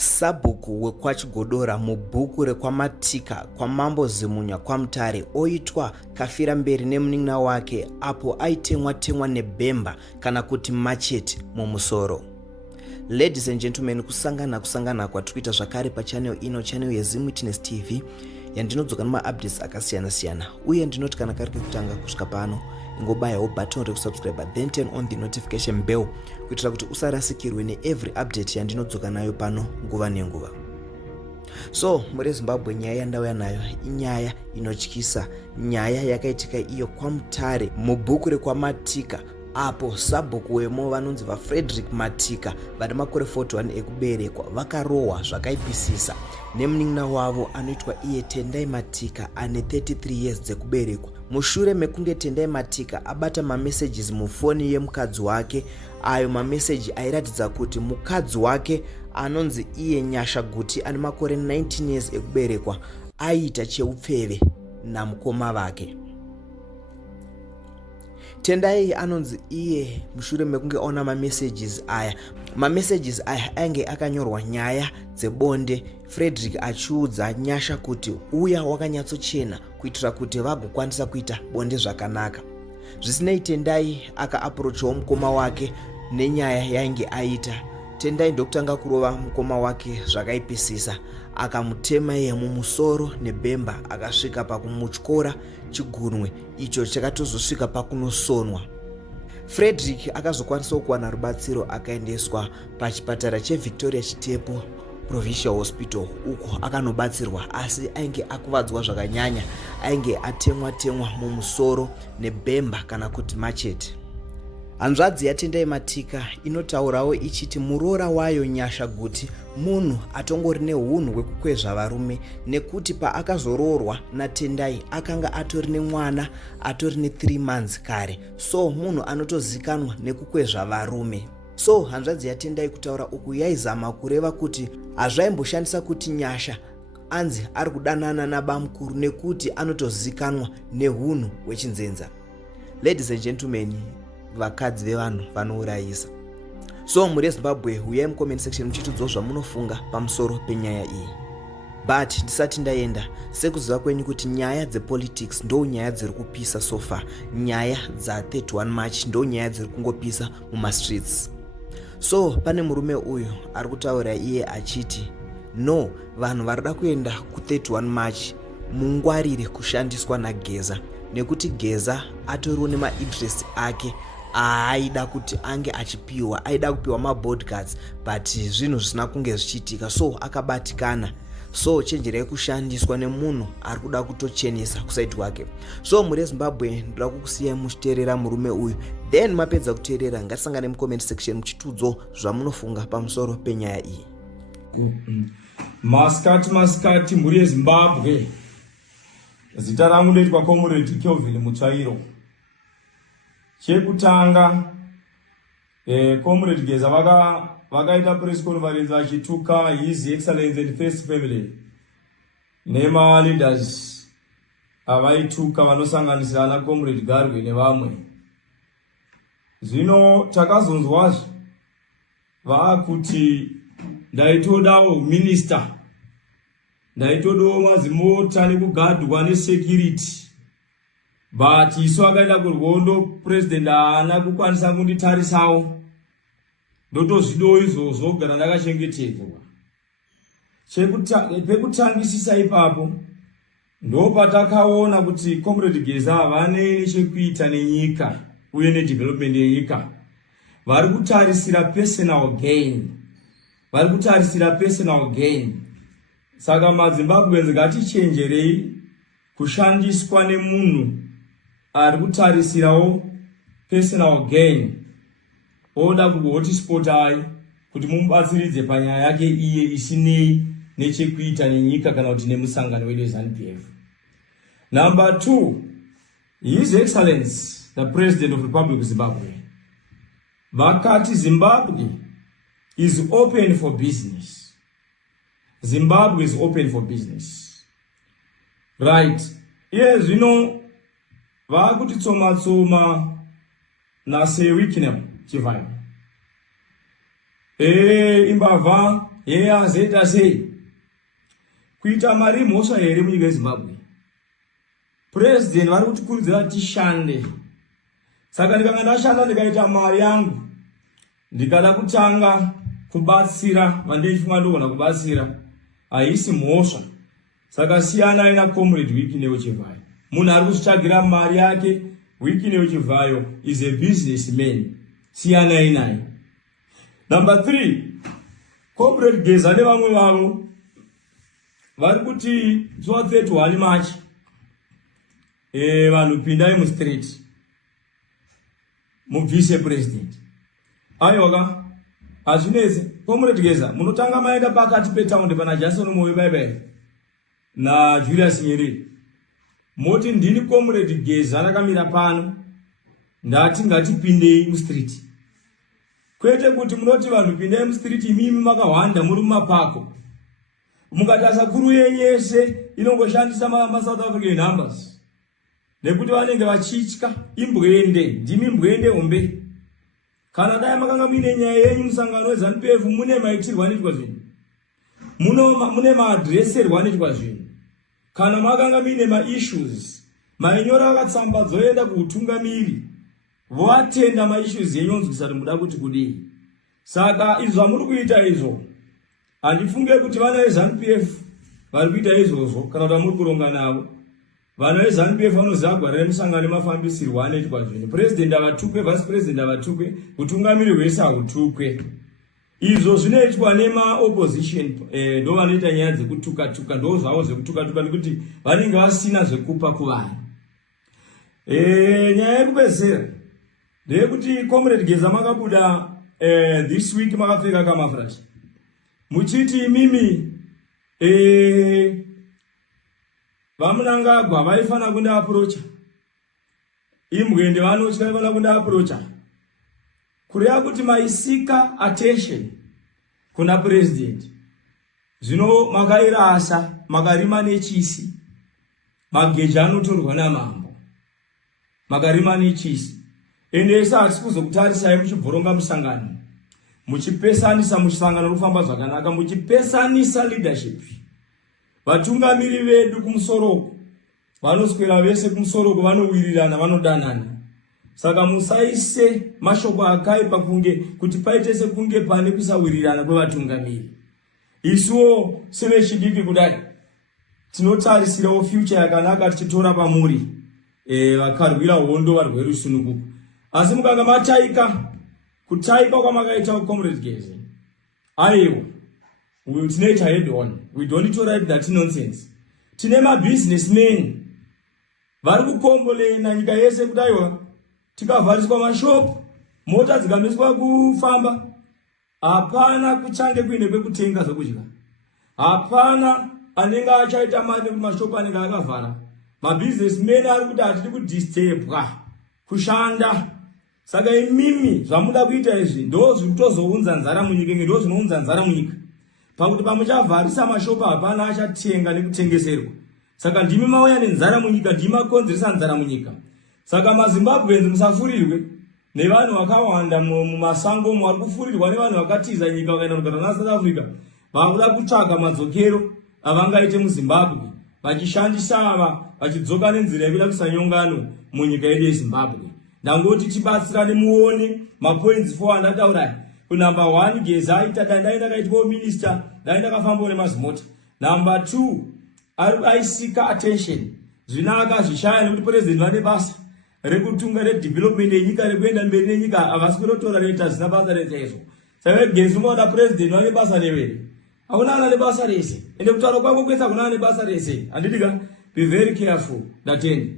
Sabhuku wekwachigodora mubhuku rekwamatika kwamambo Zimunya kwaMutare oitwa kafira mberi nemunin'ina wake apo aitemwa nebhemba kana kuti machete mumusoro. Ladies and gentlemen, kusangana kwatiri kuita zvakare pachannel ino, channel yeZim Witness TV yandinodzoka nemaupdates akasiyana-siyana, uye ndinoti kana kari kekutanga kusvika pano ingobayawo button rekusubscribe then turn on the notification bell kuitira kuti usarasikirwe neevery update yandinodzoka nayo pano nguva nenguva. So muri Zimbabwe, nyaya yandauya nayo inyaya inotyisa, nyaya yakaitika iyo kwaMutare mubhuku rekwamatika apo sabhuku wemo vanonzi vaFrederick Matika vane makore 41 ekuberekwa vakarohwa zvakaipisisa nemunin'ina wavo anoitwa iye Tendai Matika ane 33 years dzekuberekwa. Mushure mekunge Tendai Matika abata mamessages mufoni yemukadzi wake, ayo mameseji airatidza kuti mukadzi wake anonzi iye Nyasha Guti ane makore 19 years ekuberekwa aiita cheupfeve namukoma vake. Tendai anonzi iye mushure mekunge aona mamessages aya ainge akanyorwa nyaya dzebonde, Frederick achiudza Nyasha kuti uya wakanyatsochena kuitira kuti vagokwanisa kuita bonde zvakanaka. Zvisinei, Tendai akaapproachawo mukoma wake nenyaya yainge aita. Tendai ndokutanga kurova mukoma wake zvakaipisisa, akamutema iye mumusoro nebhemba akasvika pakumutyora chigunwe icho chakatozosvika pakunosonwa. Frederick akazokwanisawo kuwana rubatsiro akaendeswa pachipatara cheVictoria Chitepo Provincial Hospital, uko akanobatsirwa, asi ainge akuvadzwa zvakanyanya, ainge atemwa mumusoro nebhemba kana kuti machete. Hanzvadzi yaTendai Matika inotaurawo ichiti muroora wayo Nyasha Guti munhu atongori neunhu hwekukwezva varume, nekuti paakazoroorwa naTendai akanga atori nemwana atori ne3 months kare, so munhu anotozikanwa nekukwezva varume. So hanzvadzi yaTendai kutaura uku yaizama kureva kuti hazvaimboshandisa kuti Nyasha anzi ari kudanana nabamukuru nekuti anotozikanwa neunhu hwechinzenza. Ladies and gentlemen, vakadzi vevanhu vanourayisa. So muri Zimbabwe, uyai mucomment section muchitiudzawo zvamunofunga pamusoro penyaya iyi. But ndisati ndaenda, sekuziva kwenyu kuti nyaya dzepolitics ndo nyaya dziri kupisa so far, nyaya dza31 March ndo nyaya dziri kungopisa mumastreets. So pane murume uyu ari kutaura iye achiti no, vanhu varida kuenda ku31 March mungwarire kushandiswa naGeza, nekuti Geza atoriwo nemainterest ake aida kuti ange achipiwa, aida kupiwa mabodyguards, but zvinhu zvisina kunge zvichiitika, so akabatikana. So chenjerai kushandiswa nemunhu ari kuda kutochenesa kusaidi kwake. So muri Zimbabwe, ndoda kukusiyai muchiteerera murume uyu, then mapedza kuteerera ngatisangane mucomment section muchitiudzawo zvamunofunga pamusoro penyaya iyi. Masikati muri yeZimbabwe, zita rangu ndoitwa Comrade Kelvin Mutsvairo. Chekutanga Comrade Geza vakaita press conference achituka His Excellency and First Family nema leaders avaituka vanosanganisira na Comrade Garwe nevamwe. Zvino takazonzwazvo vakuti ndaitodawo minister, ndaitodawo mazimota nekugadwa nesecurity, but isu akaenda kurwondo president haana kukwanisa kunditarisawo, ndotozvidawo izvozvo kugara ndakachengetedzwa. Pekutangisisa ipapo ndopatakaona kuti Comrade Geza havane chekuita nenyika uye nedevelopment yenyika, vari kutarisira personal gain. Saka maZimbabweans ngatichenjerei kushandiswa nemunhu ari kutarisirawo personal gain, oda kuhotspot ayi kuti mumubatsiridze panyaya yake iye isinei nechekuita nenyika kana kuti nemusangano wedu weZANU-PF. Number 2, His Excellency the President of the Republic of Zimbabwe vakati Zimbabwe is open for business. Zimbabwe is open for business. Right. Yes, you know, vakuti tsoma na se weekend chivayo. Imbava azoita sei kuita mari mhosva here munyika yeZimbabwe. President vari kutikurudzira tishande. Saka ndikanga ndashanda ndikaita mari yangu ndikada kutanga kubatsira vandichifunga ndogona kubatsira haisi mhosva. Saka siyanai na comrade Wycliffe Chivhayo. Munhu ari kuzvitsvagira mari yake. Wycliffe Chivhayo is a businessman. Siyanai naye. Number 3, comrade Geza nevamwe vavo vari kuti zuva 31 March vanhu pindai mustreet mubvise president. Aiwa azvineze comrade Geza munotanga maenda pakati petaundi pana Jason Moyo bye na Julius Nyerere. Moti ndini comrade Geza ndakamira pano ndati ngatipindei mustreet. Kwete kuti munoti vanhu pindai mustreet imimi makahwanda muri mumapako. Mukati asakuru yenyese inongoshandisa South African numbers. Nekuti vanenge vachitya imbwende, ndimi mbwende hombe. Kana dai makanga muine nyaya yenyu musangano weZANU-PF mune maitirwa nitwa zvinhu. Mune maadreserwa nitwa zvinhu. Kana makanga muine ma-issues, mainyora vakatsamba dzoenda kuutungamiri, voatenda ma-issues yenyu onzwisisa muda kuti kudii. Saka izvo zvamuri kuita izvo, handifunge kuti vana veZANU-PF vari kuita izvozvo kana kuti muri kuronga navo. Vana veZANU-PF vanoziva gwara remusangano mafambisirwo anoitwa zvinhu. President avatukwe, vice president avatukwe, utungamiri hwese hahutukwe. Izvo zvinoitwa nema-opposition, ndo vanoita nyaya dzekutuka-tuka, ndo zvavo zvekutuka-tuka nekuti vanenge vasina zvekupa kuvanhu. Nyaya yekupedzisira ndeyekuti comrade Geza makabuda this week makapfeka kamafurashi. Muchiti imimi vamunangagwa vaifana kunda aprocha. Imbwende vanotya vaifana kunda aprocha. Kureva kuti maisika attention kuna president. Zvino makairasa, makarima nechisi. Mageja anotorwa namambo. Makarima nechisi. Ende ese hatisi kuzokutarisai muchibvoronga musangano. Muchipesanisa musangano rufamba zvakanaka, muchipesanisa leadership. Vatungamiri vedu kumusoroko vanoswera vese kumusoroko vanowirirana vanodanana. Saka musaise mashoko akaipa kunge kuti paite sekunge pane kusawirirana kwevatungamiri. Isuwo sevechidiki kudai tinotarisirawo future yakanaka tichitora pamuri vakarwira hondo varwere rusununguko. Asi mukanga mataika kutaika kwamakaita comrade Geza. Aiwa tinoita head on. We don't need to write that nonsense. Tine ma-businessmen vari kukombolena nyika yese kuti aiwa tikavhariswa mashopu, mota dzikamiswa kufamba, hapana kuchange kuine kwekutenga zvokudya. Hapana anenge achaita mari kuti mashopu anenge akavhara. Ma-businessmen ari kuti hatidi kudisturbwa kushanda. Saka imimi zvamuda kuita izvi ndo zvitozounza nzara munyika, ndo zvinounza nzara munyika. Pakuti pamuchavharisa mashopu hapana achatenga nekutengeserwa. Saka ndimi mauya nenzara munyika, ndimi makonzeresa nzara munyika. Saka maZimbabweans musafurirwe nevanhu vakawanda mumasango vari kufurirwa nevanhu vakatiza nyika vakaenda kugara naSouth Africa. Vakuda kutsvaga madzokero avangaite muZimbabwe vachishandisa ava vachidzoka nenzira yekuda kusanyongano munyika yedu yeZimbabwe. Ndangoti tibatsirane muone mapoints 4 andataura. Number 1 Geza aita dandaenda kaitwa minister, daenda kafamba nemazimota. Number 2 aisika attention. Zvinaka zvishaya nekuti president vane basa rekutunga redevelopment yenyika rekuenda mberi nenyika avasikurotora reta zina basa retezo. Saka Geza unoda president vane basa nevere. Hakuna ana nebasa rese. Ende kutaura kwako kwesa kuna ana nebasa rese. Andidika be very careful. Datende.